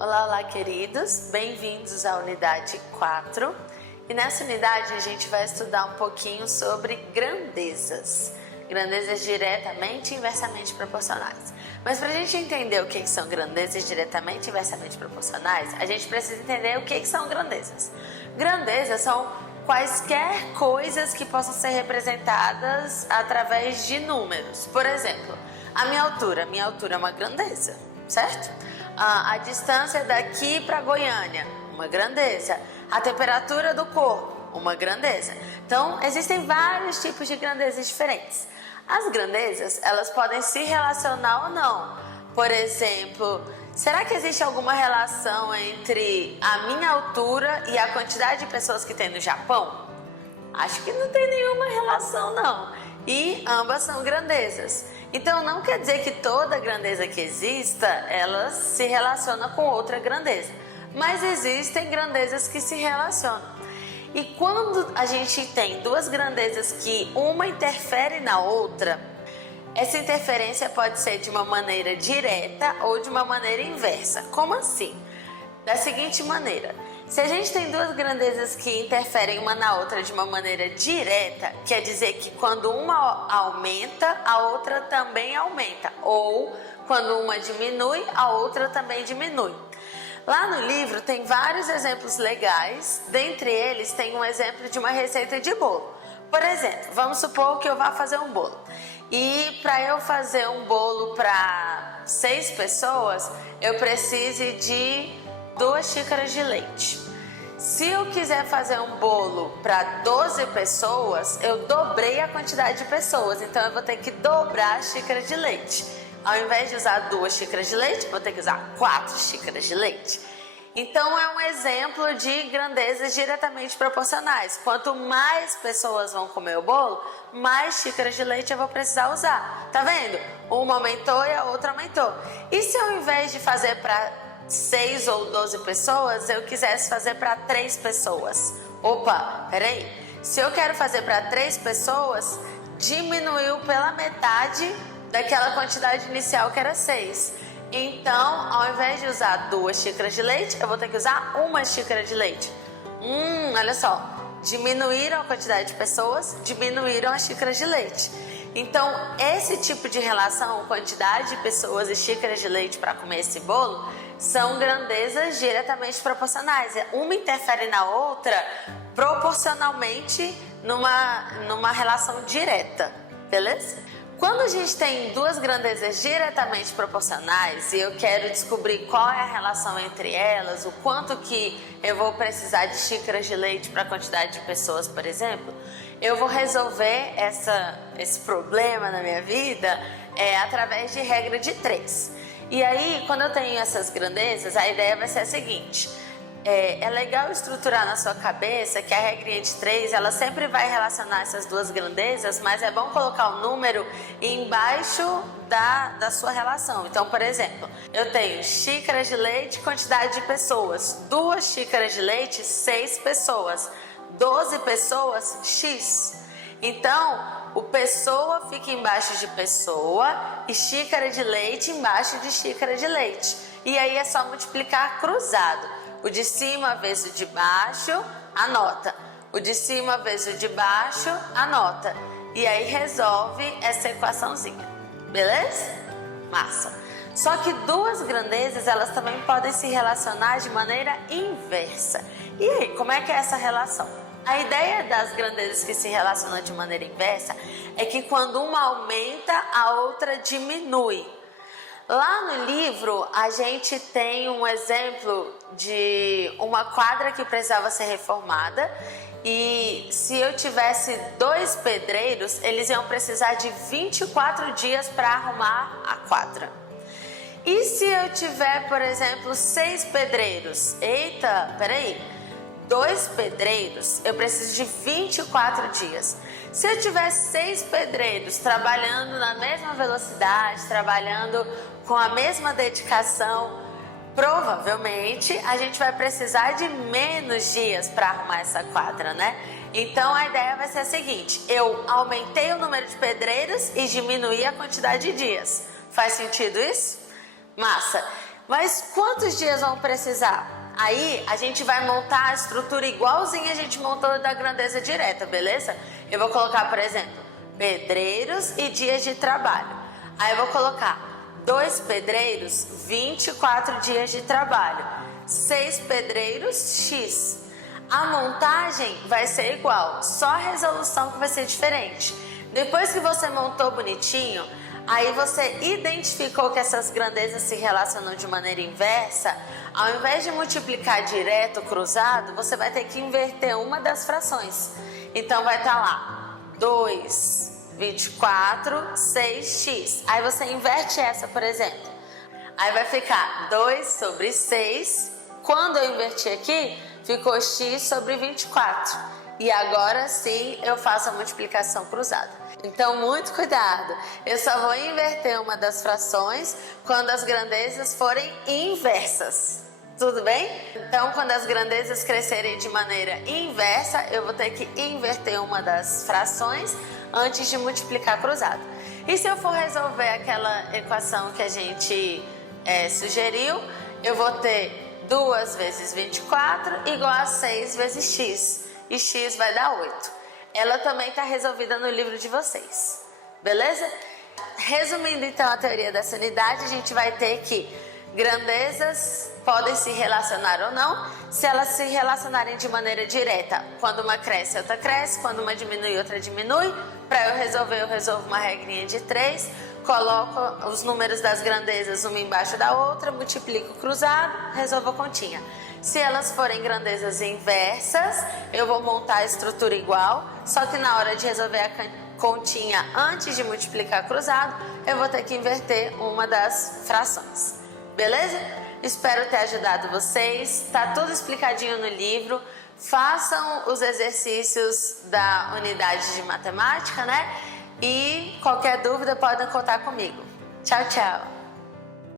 Olá, olá, queridos! Bem-vindos à unidade 4. E nessa unidade a gente vai estudar um pouquinho sobre grandezas. Grandezas diretamente e inversamente proporcionais. Mas para a gente entender o que são grandezas diretamente e inversamente proporcionais, a gente precisa entender o que são grandezas. Grandezas são quaisquer coisas que possam ser representadas através de números. Por exemplo, a minha altura é uma grandeza, certo? A distância daqui para Goiânia, uma grandeza. A temperatura do corpo, uma grandeza. Então, existem vários tipos de grandezas diferentes. As grandezas, elas podem se relacionar ou não. Por exemplo, será que existe alguma relação entre a minha altura e a quantidade de pessoas que tem no Japão? Acho que não tem nenhuma relação, não. E ambas são grandezas. Então, não quer dizer que toda grandeza que exista, ela se relaciona com outra grandeza. Mas existem grandezas que se relacionam. E quando a gente tem duas grandezas que uma interfere na outra, essa interferência pode ser de uma maneira direta ou de uma maneira inversa. Como assim? Da seguinte maneira: se a gente tem duas grandezas que interferem uma na outra de uma maneira direta, quer dizer que quando uma aumenta, a outra também aumenta. Ou quando uma diminui, a outra também diminui. Lá no livro tem vários exemplos legais, dentre eles tem um exemplo de uma receita de bolo. Por exemplo, vamos supor que eu vá fazer um bolo. E para eu fazer um bolo para 6 pessoas, eu preciso de 2 xícaras de leite. Se eu quiser fazer um bolo para 12 pessoas, eu dobrei a quantidade de pessoas, então eu vou ter que dobrar a xícara de leite. Ao invés de usar 2 xícaras de leite, vou ter que usar 4 xícaras de leite. Então é um exemplo de grandezas diretamente proporcionais. Quanto mais pessoas vão comer o bolo, mais xícaras de leite eu vou precisar usar. Tá vendo? Uma aumentou e a outra aumentou. E se ao invés de fazer para 6 ou 12 pessoas, eu quisesse fazer para 3 pessoas? Opa, peraí. Se eu quero fazer para 3 pessoas, diminuiu pela metade daquela quantidade inicial que era 6. Então, ao invés de usar 2 xícaras de leite, eu vou ter que usar 1 xícara de leite. Olha só, diminuíram a quantidade de pessoas, diminuíram as xícaras de leite. Então, esse tipo de relação, quantidade de pessoas e xícaras de leite para comer esse bolo, são grandezas diretamente proporcionais. Uma interfere na outra proporcionalmente numa relação direta, beleza? Quando a gente tem duas grandezas diretamente proporcionais e eu quero descobrir qual é a relação entre elas, o quanto que eu vou precisar de xícaras de leite para a quantidade de pessoas, por exemplo, eu vou resolver esse problema na minha vida através de regra de 3. E aí, quando eu tenho essas grandezas, a ideia vai ser a seguinte: é legal estruturar na sua cabeça que a regrinha de 3, ela sempre vai relacionar essas duas grandezas, mas é bom colocar o número embaixo da sua relação. Então, por exemplo, eu tenho xícaras de leite, quantidade de pessoas. 2 xícaras de leite, 6 pessoas. 12 pessoas, X. Então, o pessoa fica embaixo de pessoa e xícara de leite embaixo de xícara de leite. E aí é só multiplicar cruzado. O de cima vezes o de baixo, anota. O de cima vezes o de baixo, anota. E aí resolve essa equaçãozinha. Beleza? Massa. Só que duas grandezas, elas também podem se relacionar de maneira inversa. E aí, como é que é essa relação? A ideia das grandezas que se relacionam de maneira inversa é que quando uma aumenta, a outra diminui. Lá no livro, a gente tem um exemplo de uma quadra que precisava ser reformada e se eu tivesse 2 pedreiros, eles iam precisar de 24 dias para arrumar a quadra. E se eu tiver, por exemplo, 6 pedreiros? Eita, peraí, 2 pedreiros, eu preciso de 24 dias. Se eu tiver 6 pedreiros trabalhando na mesma velocidade, trabalhando com a mesma dedicação, provavelmente a gente vai precisar de menos dias para arrumar essa quadra, né? Então a ideia vai ser a seguinte: eu aumentei o número de pedreiros e diminuí a quantidade de dias. Faz sentido isso? Massa! Mas quantos dias vão precisar? Aí a gente vai montar a estrutura igualzinha a gente montou da grandeza direta, beleza? Eu vou colocar, por exemplo, pedreiros e dias de trabalho. Aí eu vou colocar 2 pedreiros, 24 dias de trabalho. 6 pedreiros, X. A montagem vai ser igual, só a resolução que vai ser diferente. Depois que você montou bonitinho, aí você identificou que essas grandezas se relacionam de maneira inversa. Ao invés de multiplicar direto, cruzado, você vai ter que inverter uma das frações. Então vai estar lá 2, 24, 6x. Aí você inverte essa, por exemplo. Aí vai ficar 2 sobre 6. Quando eu inverti aqui, ficou x sobre 24. E agora sim eu faço a multiplicação cruzada. Então, muito cuidado. Eu só vou inverter uma das frações quando as grandezas forem inversas. Tudo bem? Então, quando as grandezas crescerem de maneira inversa, eu vou ter que inverter uma das frações antes de multiplicar cruzado. E se eu for resolver aquela equação que a gente sugeriu, eu vou ter 2 vezes 24 igual a 6 vezes x. E x vai dar 8. Ela também está resolvida no livro de vocês. Beleza? Resumindo então a teoria dessa unidade, a gente vai ter que grandezas podem se relacionar ou não, se elas se relacionarem de maneira direta. Quando uma cresce, outra cresce. Quando uma diminui, outra diminui. Para eu resolver, eu resolvo uma regrinha de 3. Coloco os números das grandezas uma embaixo da outra, multiplico cruzado, resolvo a continha. Se elas forem grandezas inversas, eu vou montar a estrutura igual, só que na hora de resolver a continha antes de multiplicar cruzado, eu vou ter que inverter uma das frações. Beleza? Espero ter ajudado vocês. Tá tudo explicadinho no livro. Façam os exercícios da unidade de matemática, né? E qualquer dúvida podem contar comigo. Tchau, tchau!